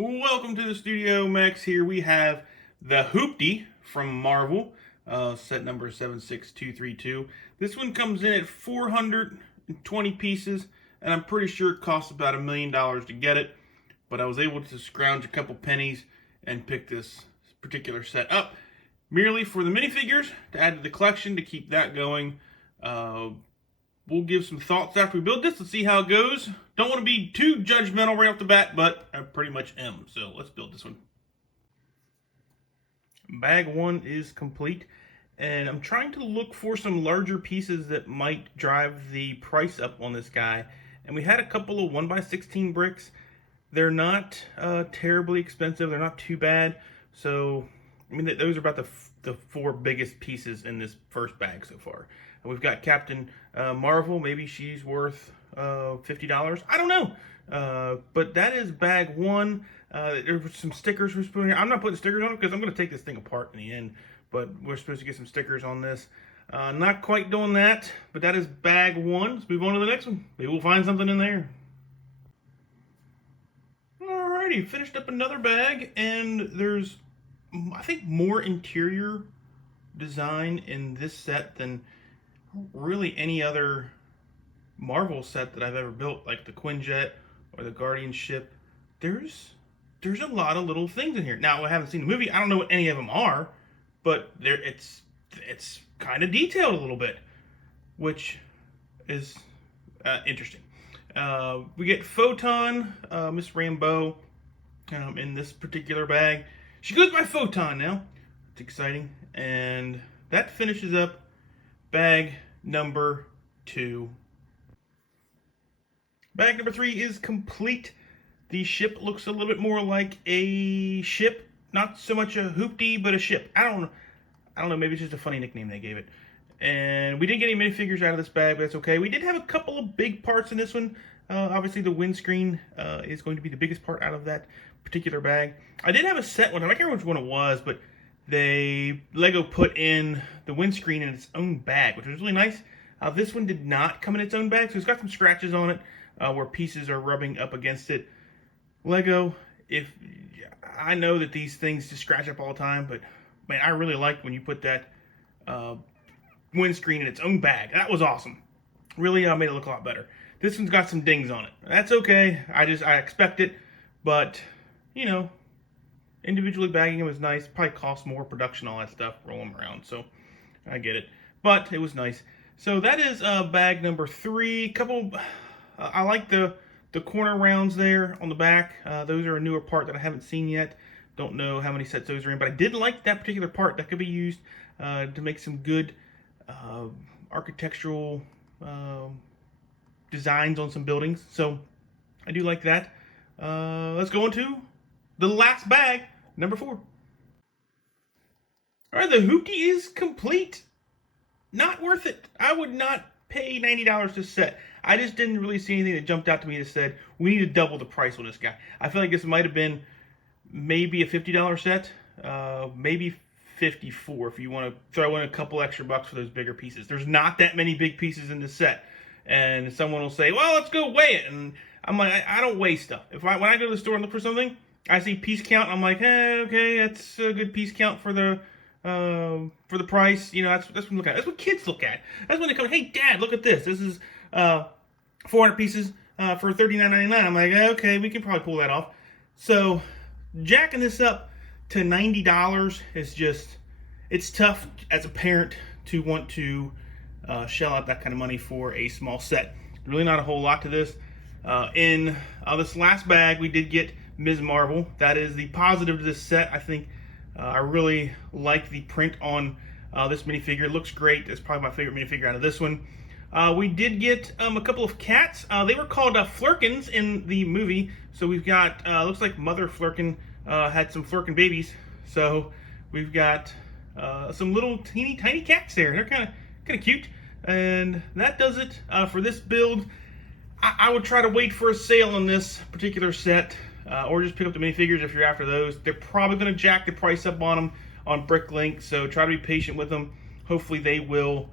Welcome to the studio, Max. Here we have the Hoopty from Marvel, set number 76232. This one comes in at 420 pieces, and I'm pretty sure it costs about $1 million to get it, but I was able to scrounge a couple pennies and pick this particular set up, merely for the minifigures, to add to the collection, to keep that going. We'll give some thoughts after we build this. Let's see how it goes. Don't want to be too judgmental right off the bat, but I pretty much am. So let's build this one. Bag one is complete, and I'm trying to look for some larger pieces that might drive the price up on this guy. And we had a couple of 1x16 bricks. They're not terribly expensive. They're not too bad. So, I mean, those are about the four biggest pieces in this first bag so far. And we've got Captain Marvel. Maybe she's worth $50. I don't know. But that is bag one. There's some stickers we're supposed to. I'm not putting stickers on it because I'm going to take this thing apart in the end. But we're supposed to get some stickers on this. Not quite doing that, but that is bag one. Let's move on to the next one. Maybe we'll find something in there. Alrighty, finished up another bag, and there's, I think, more interior design in this set than really any other Marvel set that I've ever built, like the Quinjet or the Guardian ship. There's a lot of little things in here. Now, I haven't seen the movie. I don't know what any of them are, but it's kind of detailed a little bit, which is interesting. We get Photon, Miss Rambeau, in this particular bag. She goes by Photon now. It's exciting. And that finishes up bag number 2. Bag number 3 is complete. The ship looks a little bit more like a ship. Not so much a hoopty, but a ship. I don't know, maybe it's just a funny nickname they gave it. And we didn't get any minifigures out of this bag, but that's okay. We did have a couple of big parts in this one. Obviously, the windscreen is going to be the biggest part out of that particular bag. I did have a set one. I can't remember which one it was, but Lego put in the windscreen in its own bag, which was really nice. This one did not come in its own bag, so it's got some scratches on it where pieces are rubbing up against it. Lego, I know that these things just scratch up all the time, but man, I really liked when you put that windscreen in its own bag. That was awesome. Really made it look a lot better. This one's got some dings on it. That's okay. I expect it, but you know, individually bagging them is nice. Probably costs more production, all that stuff, roll them around. So I get it, but it was nice. So that is bag number 3. I like the corner rounds there on the back. Those are a newer part that I haven't seen yet. Don't know how many sets those are in, but I did like that particular part. That could be used to make some good architectural designs on some buildings. So I do like that. Let's go into the last bag, number 4. All right, the Hoopty is complete. Not worth it. I would not pay $90 to set. I just didn't really see anything that jumped out to me that said, we need to double the price on this guy. I feel like this might have been maybe a $50 set, maybe $54 if you want to throw in a couple extra bucks for those bigger pieces. There's not that many big pieces in this set. And someone will say, well, let's go weigh it. And I'm like, I don't weigh stuff. When I go to the store and look for something, I see piece count. I'm like, hey, okay, that's a good piece count for the price. You know, that's what we look at. That's what kids look at. That's when they come, hey, Dad, look at this. This is 400 pieces for $39.99. I'm like, okay, we can probably pull that off. So jacking this up to $90 is just, it's tough as a parent to want to shell out that kind of money for a small set. Really not a whole lot to this. In this last bag, we did get Ms. Marvel. That is the positive to this set. I think I really like the print on this minifigure. It looks great. It's probably my favorite minifigure out of this one. We did get a couple of cats. They were called Flurkins in the movie. So we've got, looks like Mother Flurkin had some Flurkin babies. So we've got some little teeny tiny cats there. They're kind of cute. And that does it for this build. I would try to wait for a sale on this particular set, or just pick up the minifigures if you're after those. They're probably going to jack the price up on them on Bricklink, so try to be patient with them. Hopefully they will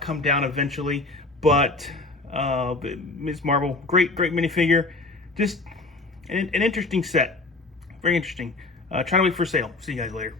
come down eventually. But Ms. Marvel, great minifigure. Just an interesting set. Very interesting. Try to wait for sale. See you guys later.